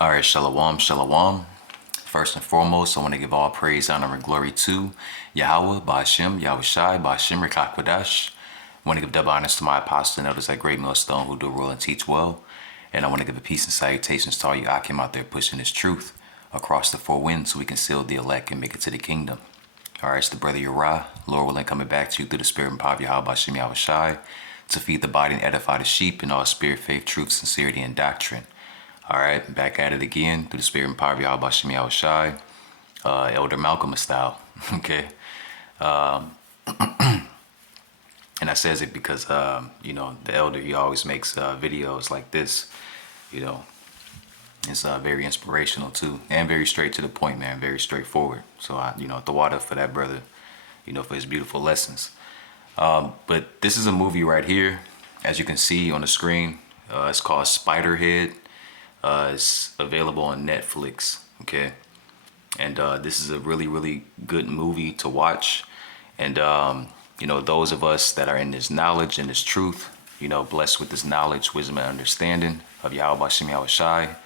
All right, shalom, shalom. First and foremost, I want to give all praise, honor, and glory to Yahweh, Ba'ashem, Yahweh Shai, Ba'ashem, Rikakwadash. I want to give double honors to my apostle and elders at Great Millstone who do rule and teach well. And I want to give a peace and salutations to all you Akim out there pushing this truth across the four winds so we can seal the elect and make it to the kingdom. All right, it's the brother Uriah, Lord willing, coming back to you through the spirit and power of Yahweh, Ba'ashem, Yahweh Shai, to feed the body and edify the sheep in all spirit, faith, truth, sincerity, and doctrine. All right, back at it again through the spirit and power of Yahweh Shem Yahweh Shai, Elder Malcolm style. Okay, and I says it because the elder, he always makes videos like this. You know, it's very inspirational too, and very straight to the point, man. Very straightforward. So I the water for that brother, for his beautiful lessons. But this is a movie right here, as you can see on the screen. It's called Spiderhead. It's available on Netflix, okay? And this is a really, really good movie to watch. And, those of us that are in this knowledge and this truth, blessed with this knowledge, wisdom, and understanding of Yahweh Bashem Yahweh Shai,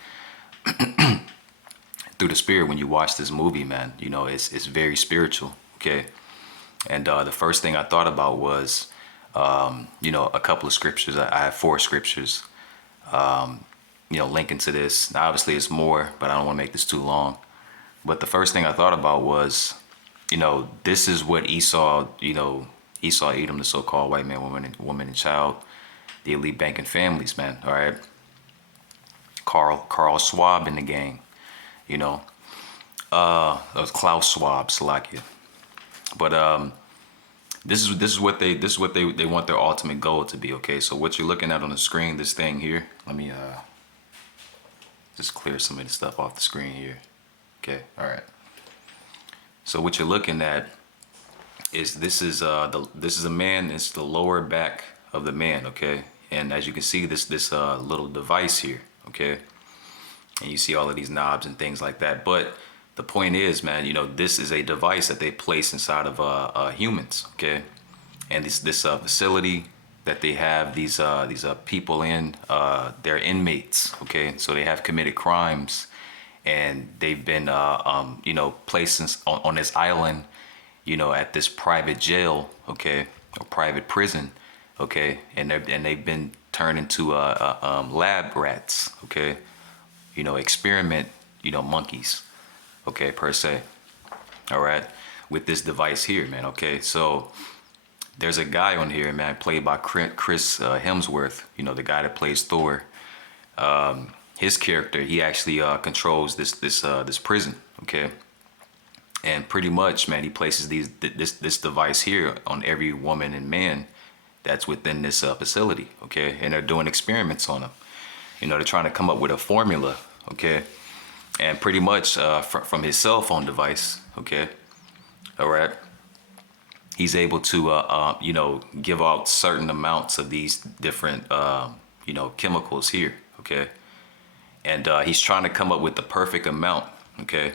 through the spirit, when you watch this movie, man, it's very spiritual, okay? And the first thing I thought about was, a couple of scriptures. I have 4 scriptures. Linking to this. Now, obviously it's more, but I don't want to make this too long. But the first thing I thought about was, this is what Esau, Esau, Edom, the so-called white man, woman and child, the elite banking families, man. All right. Carl Schwab in the gang, that was Klaus Schwab, Slovakia. But this is what they want their ultimate goal to be. Okay, so what you're looking at on the screen, this thing here. Let me just clear some of the stuff off the screen here. Okay, all right. So what you're looking at is this is a man. It's the lower back of the man. Okay, and as you can see, this little device here. Okay, and you see all of these knobs and things like that. But the point is, man, this is a device that they place inside of humans. Okay, and this facility that they have these people in, they're inmates, okay? So they have committed crimes, and they've been placed on this island, at this private jail, okay, or private prison, okay, and they've been turned into lab rats, okay, experiment, monkeys, okay, per se, all right, with this device here, man, okay, so. There's a guy on here, man, played by Chris Hemsworth, the guy that plays Thor. His character, he actually controls this prison, okay? And pretty much, man, he places this device here on every woman and man that's within this facility, okay? And they're doing experiments on them. They're trying to come up with a formula, okay? And pretty much from his cell phone device, okay? All right. He's able to, give out certain amounts of these different, chemicals here, okay? And he's trying to come up with the perfect amount, okay?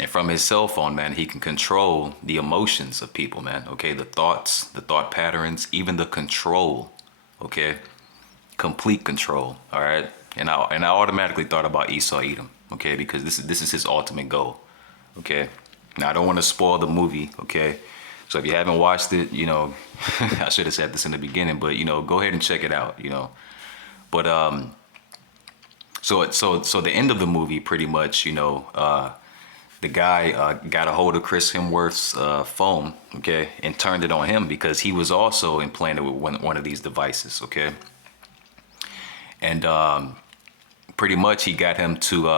And from his cell phone, man, he can control the emotions of people, man, okay? The thoughts, the thought patterns, even the control, okay? Complete control, all right? And I automatically thought about Esau Edom, okay? Because this is his ultimate goal, okay? Now, I don't want to spoil the movie, okay? So if you haven't watched it, I should have said this in the beginning, but go ahead and check it out, But so the end of the movie, pretty much, the guy got a hold of Chris Hemsworth's phone, okay, and turned it on him because he was also implanted with one of these devices, okay, and pretty much he got him to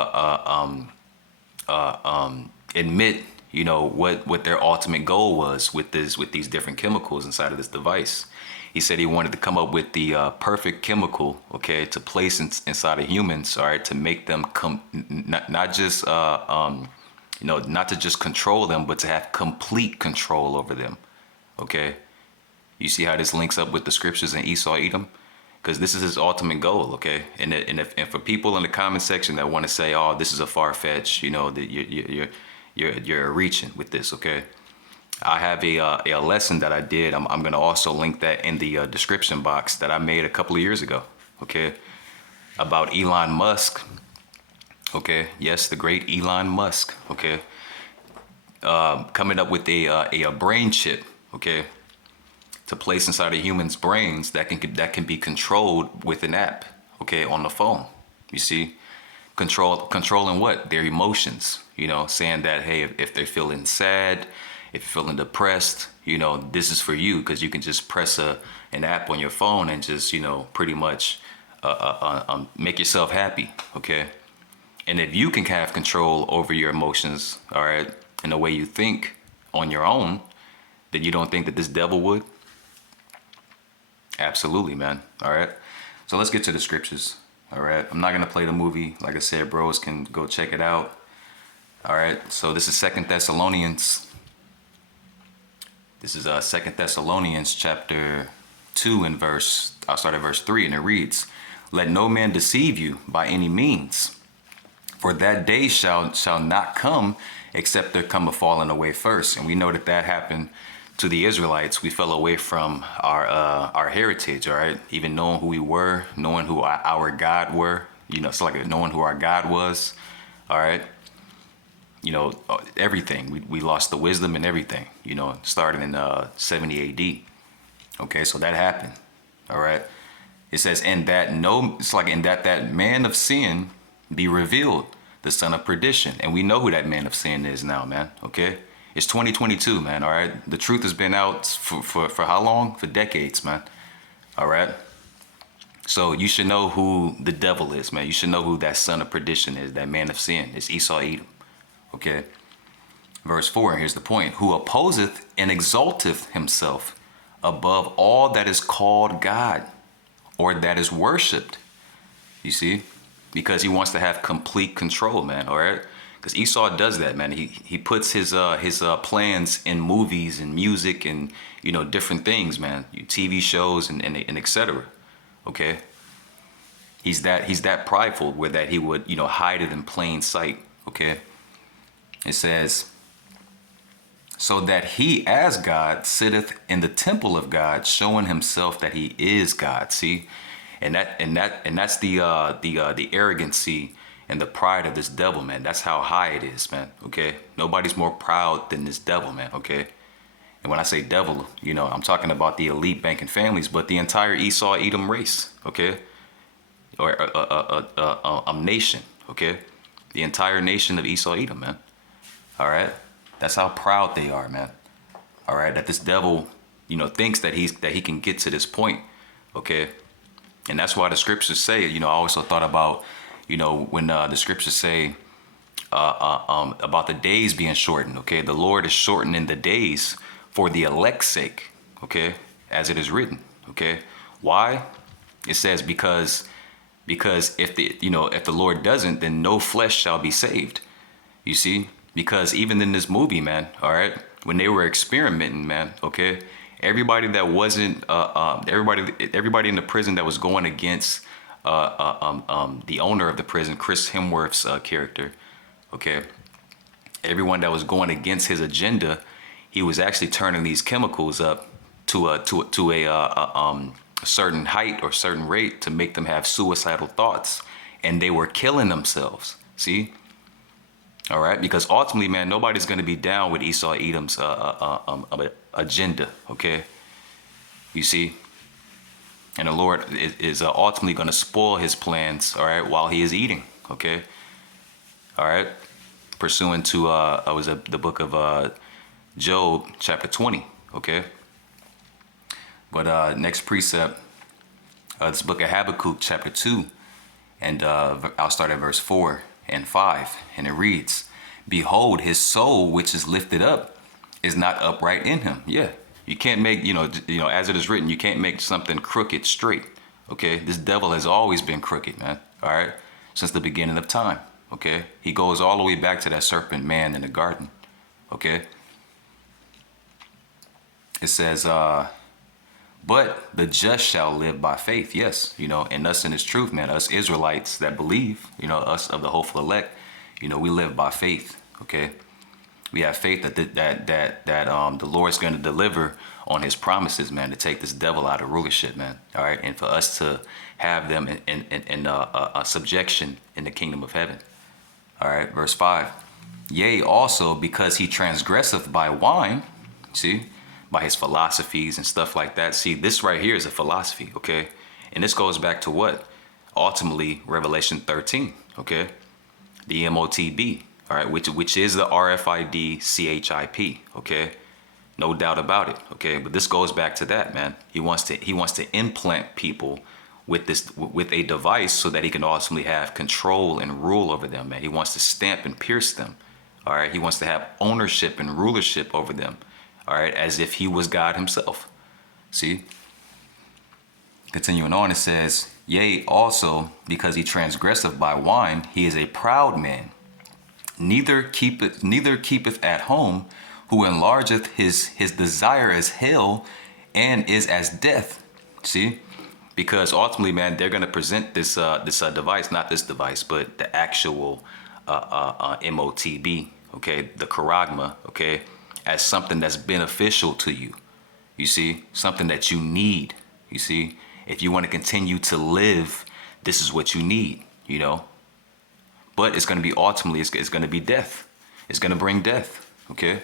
admit. What their ultimate goal was with these different chemicals inside of this device. He said he wanted to come up with the perfect chemical, okay, to place inside of humans, all right, to make them not just not to just control them, but to have complete control over them, okay. You see how this links up with the scriptures in Esau Edom, because this is his ultimate goal, okay. And for people in the comment section that want to say, oh, this is a far-fetched, that you're reaching with this, okay? I have a lesson that I did. I'm gonna also link that in the description box that I made a couple of years ago, okay? About Elon Musk Okay, yes, the great Elon Musk. Okay, coming up with a brain chip. Okay, to place inside a human's brains that can be controlled with an app. Okay, on the phone. You see, controlling what their emotions. You know, saying that hey, if they're feeling sad, if you're feeling depressed, you know, this is for you because you can just press an app on your phone and just pretty much make yourself happy. Okay. And if you can have control over your emotions, all right, and the way you think on your own, then you don't think that this devil would? Absolutely, man. All right. So let's get to the scriptures. All right. I'm not going to play the movie. Like I said, bros can go check it out. All right. So this is Second Thessalonians. This is Second Thessalonians chapter 2 and I'll start at verse 3, and it reads, "Let no man deceive you by any means. For that day shall not come except there come a falling away first." And we know that happened to the Israelites. We fell away from our heritage, all right? Even knowing who we were, knowing who our God were, it's like knowing who our God was, all right? Everything. We lost the wisdom and everything, starting in 70 AD. Okay, so that happened, all right? It says, in that man of sin be revealed, the son of perdition. And we know who that man of sin is now, man. Okay. It's 2022, man. All right. The truth has been out for how long? For decades, man. All right. So you should know who the devil is, man. You should know who that son of perdition is, that man of sin. It's Esau, Edom. Okay. Verse 4, here's the point. "Who opposeth and exalteth himself above all that is called God, or that is worshipped." You see? Because he wants to have complete control, man. All right, because Esau does that, man. He puts his plans in movies and music and different things, man. TV shows and etc. Okay, he's that prideful where that he would hide it in plain sight. Okay, it says, "So that he as God sitteth in the temple of God, showing himself that he is God." See. And that's the arrogancy and the pride of this devil, man. That's how high it is, man. Okay, nobody's more proud than this devil, man. Okay, and when I say devil, I'm talking about the elite banking families, but the entire Esau Edom race. Okay, or a nation. Okay, the entire nation of Esau Edom, man. All right, that's how proud they are, man. All right, that this devil, thinks that he can get to this point. Okay. And that's why the scriptures say, I also thought about, when the scriptures say about the days being shortened. Okay, the Lord is shortening the days for the elect's sake. Okay, as it is written. Okay, why? It says because if the Lord doesn't, then no flesh shall be saved. You see, because even in this movie, man, all right, when they were experimenting, man, okay. Everybody that wasn't, everybody in the prison that was going against the owner of the prison, Chris Hemsworth's character, okay. Everyone that was going against his agenda, he was actually turning these chemicals up to a certain height or certain rate to make them have suicidal thoughts, and they were killing themselves. See. All right, because ultimately, man, nobody's going to be down with Esau Edom's agenda. Okay, you see, and the Lord is ultimately going to spoil his plans. All right, while he is eating. Okay, all right, pursuant to the book of Job, chapter 20. Okay, but next precept, this book of Habakkuk, chapter 2, and I'll start at verse 4 and 5, and it reads, "Behold, his soul which is lifted up is not upright in him." Yeah, you can't make as it is written, you can't make something crooked straight. Okay, this devil has always been crooked, man. All right, since the beginning of time. Okay, he goes all the way back to that serpent man in the garden. Okay, it says, "But the just shall live by faith." Yes, and us in his truth, man, us Israelites that believe, us of the hopeful elect, we live by faith. Okay, we have faith that the Lord's going to deliver on his promises, man, to take this devil out of rulership, man. All right, and for us to have them in subjection in the kingdom of heaven. All right, verse 5. Yea, also because he transgresseth by wine, see, by his philosophies and stuff like that. See, this right here is a philosophy, okay? And this goes back to what? Ultimately, Revelation 13, okay? The MOTB, all right, which is the RFID CHIP, okay? No doubt about it, okay? But this goes back to that, man. He wants to implant people with a device so that he can ultimately have control and rule over them, man. He wants to stamp and pierce them. All right, he wants to have ownership and rulership over them. All right, as if he was God himself. See? Continuing on, it says, yea, also because he transgresseth by wine, he is a proud man. Neither keepeth at home, who enlargeth his desire as hell, and is as death. See? Because ultimately, man, they're gonna present this device, not this device, but the actual MOTB, okay, the Charagma, okay, as something that's beneficial to you. You see, something that you need. You see, if you want to continue to live, this is what you need, you know. But it's going to be ultimately, it's going to be death. It's going to bring death, okay.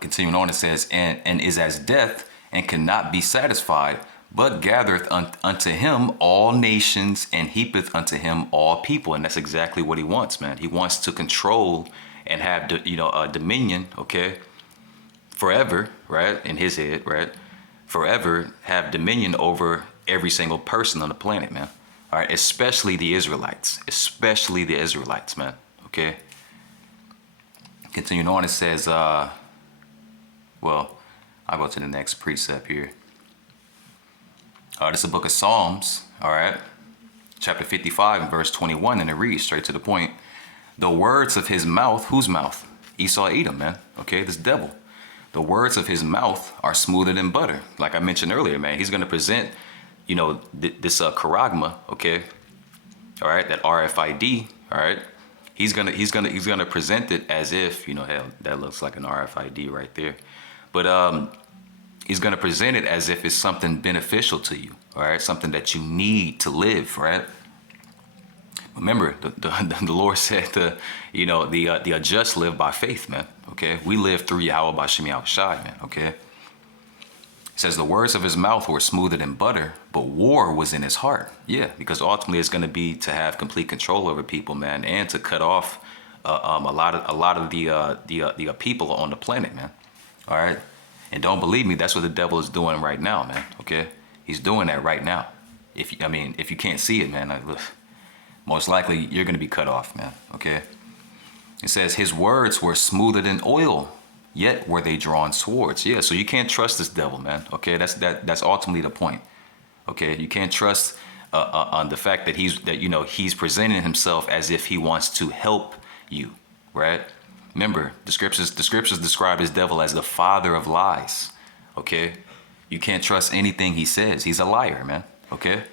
Continuing on, it says, and is as death, and cannot be satisfied, but gathereth unto him all nations, and heapeth unto him all people. And that's exactly what he wants, man. He wants to control and have, dominion, okay, forever, right, in his head, right, forever have dominion over every single person on the planet, man. All right, especially the Israelites, man, okay. Continuing on, it says, well, I'll go to the next precept here. This is the book of Psalms, all right, chapter 55 and verse 21, and it reads straight to the point. The words of his mouth, whose mouth? Esau, Edom, man, okay, this devil. The words of his mouth are smoother than butter. Like I mentioned earlier, man, he's going to present, this Charagma, okay, all right, that RFID, all right. He's gonna present it as if, hell, that looks like an RFID right there, but he's gonna present it as if it's something beneficial to you, all right, something that you need to live, right? Remember, the Lord said the just live by faith, man. Okay, we live through Yahweh B'Shem Yahushai, man. Okay, it says the words of his mouth were smoother than butter, but war was in his heart. Yeah, because ultimately it's going to be to have complete control over people, man, and to cut off a lot of the people on the planet, man. All right, and don't believe me, that's what the devil is doing right now, man. Okay, he's doing that right now. If you can't see it, man, most likely you're going to be cut off, man. Okay. It says his words were smoother than oil, yet were they drawn swords. Yeah, so you can't trust this devil, man. Okay, that's ultimately the point. Okay, you can't trust on the fact that he's presenting himself as if he wants to help you, right? Remember, the scriptures describe his devil as the father of lies. Okay, you can't trust anything he says. He's a liar, man. Okay,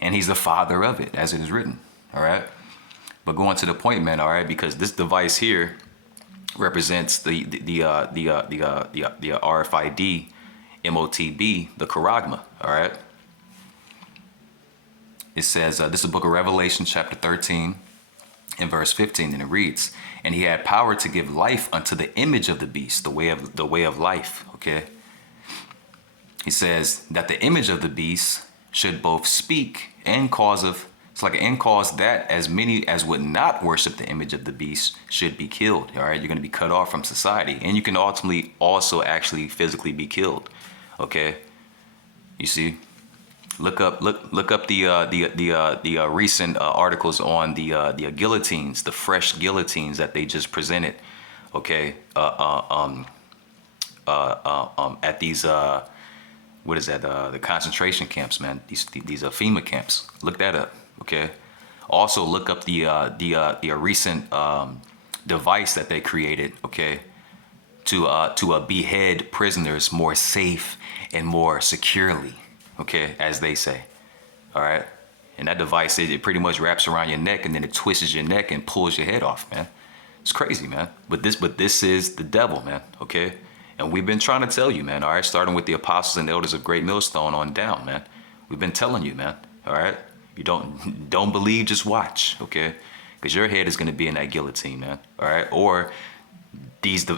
and he's the father of it, as it is written. All right. But going to the point, man, all right, because this device here represents the RFID, MOTB, the Charagma, all right? It says, this is the book of Revelation, chapter 13, and verse 15, and it reads, and he had power to give life unto the image of the beast, the way of life, okay? He says that the image of the beast should both speak and cause that as many as would not worship the image of the beast should be killed. All right, you're going to be cut off from society, and you can ultimately also actually physically be killed. Okay, you see, look up the recent articles on the guillotines, the fresh guillotines that they just presented. Okay, at these what is that? The concentration camps, man. These FEMA camps. Look that up. Okay. Also look up the recent device that they created. Okay. To behead prisoners more safe and more securely. Okay, as they say. All right. And that device, it pretty much wraps around your neck and then it twists your neck and pulls your head off, man. It's crazy, man. But this is the devil, man. Okay. And we've been trying to tell you, man. All right. Starting with the apostles and elders of Great Millstone on down, man. We've been telling you, man. All right. You don't believe, just watch, okay? because your head is going to be in that guillotine, man. All right, or these, the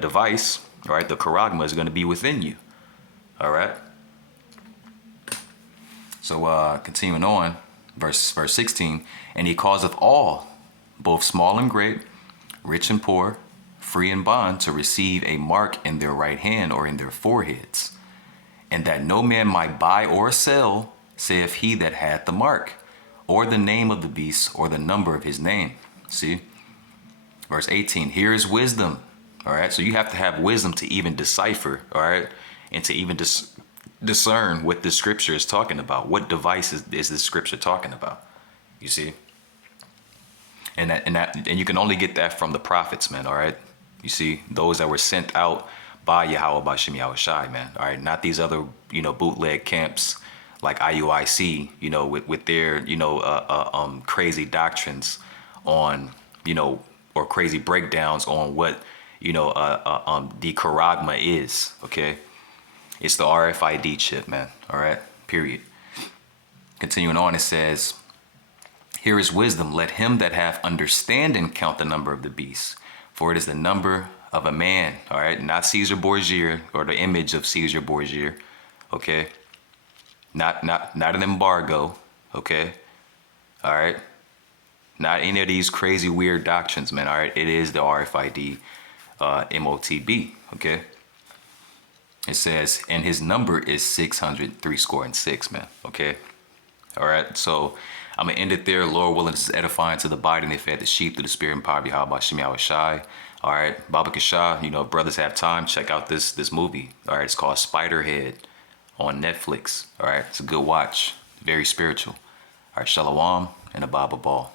device, all right, the Charagma is going to be within you. All right. So continuing on, verse 16, and he causeth all, both small and great, rich and poor, free and bond, to receive a mark in their right hand or in their foreheads, and that no man might buy or sell, saith he that hath the mark, or the name of the beast, or the number of his name. See? Verse 18, here is wisdom. All right, so you have to have wisdom to even decipher, all right, and to even discern what the scripture is talking about. What device is this scripture talking about? You see? And you can only get that from the prophets, man, all right? You see, those that were sent out by Yahweh Bashim Yahushai, man, all right? Not these other, bootleg camps like IUIC, with their, crazy doctrines on, or crazy breakdowns on what, the Charagma is, okay? It's the RFID chip, man, all right? Period. Continuing on, it says, here is wisdom. Let him that hath understanding count the number of the beast, for it is the number of a man, all right? Not Caesar Borgia or the image of Caesar Borgia, okay? Not an embargo, okay? All right? Not any of these crazy weird doctrines, man, all right? It is the RFID MOTB, okay? It says, and his number is 636, man, okay? All right, so I'm going to end it there. Lord willing, this is edifying to the body, and they fed the sheep through the spirit and power of Yahweh Shemi Shai. All right, Baba Kasha, if brothers have time, check out this movie. All right, it's called Spiderhead on Netflix. All right, it's a good watch, very spiritual. All right, Shalom and a Baba Ball.